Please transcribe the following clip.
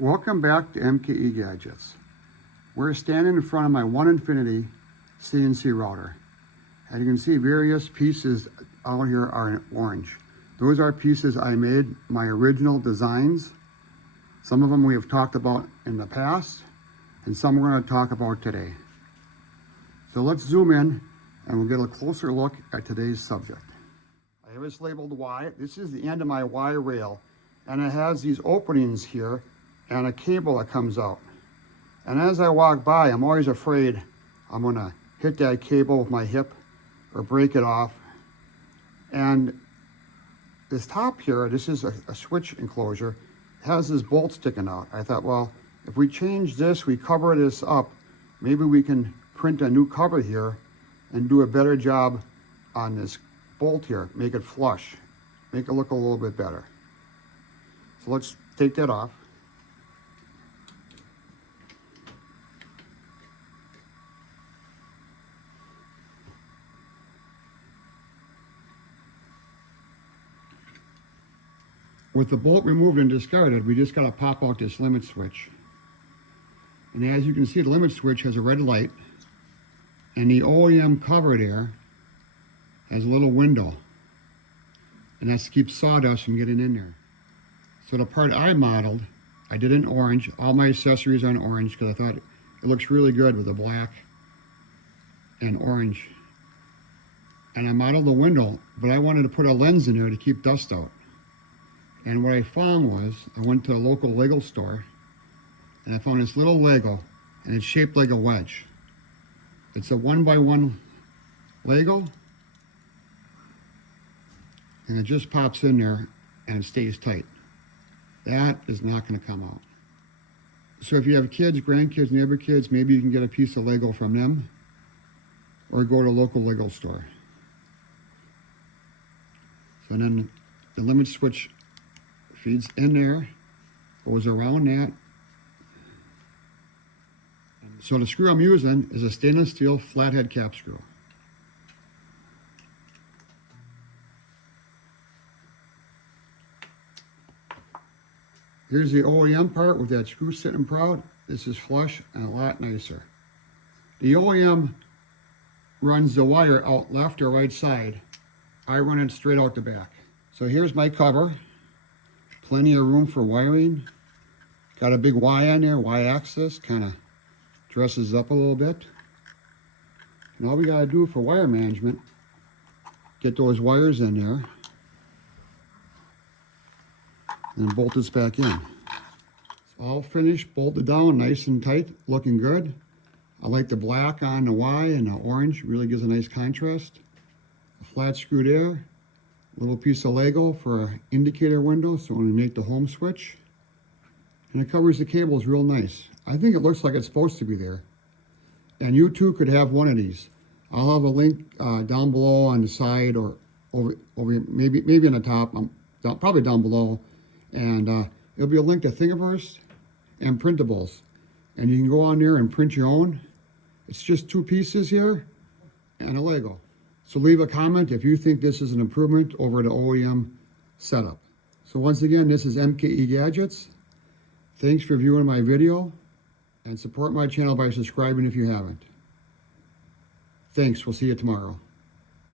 Welcome back to MKE Gadgets. We're standing in front of my Onefinity CNC router. And you can see various pieces out here are in orange. Those are pieces I made, my original designs. Some of them we have talked about in the past, and some we're going to talk about today. So let's zoom in and we'll get a closer look at today's subject. I have this labeled Y. This is the end of my Y rail, and it has these openings here and a cable that comes out. And as I walk by, I'm always afraid I'm going to hit that cable with my hip or break it off. And this top here, this is a switch enclosure, has this bolt sticking out. I thought, well, if we change this, we cover this up, maybe we can print a new cover here and do a better job on this bolt here, make it flush, make it look a little bit better. So let's take that off. With the bolt removed and discarded, we just got to pop out this limit switch. And as you can see, the limit switch has a red light, and the OEM cover there has a little window, and that's to keep sawdust from getting in there. So the part I modeled, I did in orange. All my accessories are in orange because I thought it looks really good with the black and orange. And I modeled the window, but I wanted to put a lens in there to keep dust out. And what I found was, I went to a local Lego store, and I found this little Lego, and it's shaped like a wedge. It's a 1x1 Lego, and it just pops in there, and it stays tight. That is not going to come out. So if you have kids, grandkids, neighbor kids, maybe you can get a piece of Lego from them, or go to a local Lego store. So then the limit switch feeds in there, goes around that. So the screw I'm using is a stainless steel flathead cap screw. Here's the OEM part with that screw sitting proud. This is flush and a lot nicer. The OEM runs the wire out left or right side. I run it straight out the back. So here's my cover. Plenty of room for wiring. Got a big Y on there, Y-axis, kind of dresses up a little bit. And all we got to do for wire management, get those wires in there and bolt this back in. It's all finished, bolted down, nice and tight, looking good. I like the black on the Y and the orange, really gives a nice contrast. A flat screw there. Little piece of Lego for an indicator window, so when we make the home switch. And it covers the cables real nice. I think it looks like it's supposed to be there. And you too could have one of these. I'll have a link down below on the side, or over maybe on the top, probably down below. And it'll be a link to Thingiverse and Printables. And you can go on there and print your own. It's just two pieces here and a Lego. So leave a comment if you think this is an improvement over the OEM setup. So once again, this is MKE Gadgets. Thanks for viewing my video, and support my channel by subscribing if you haven't. Thanks, we'll see you tomorrow.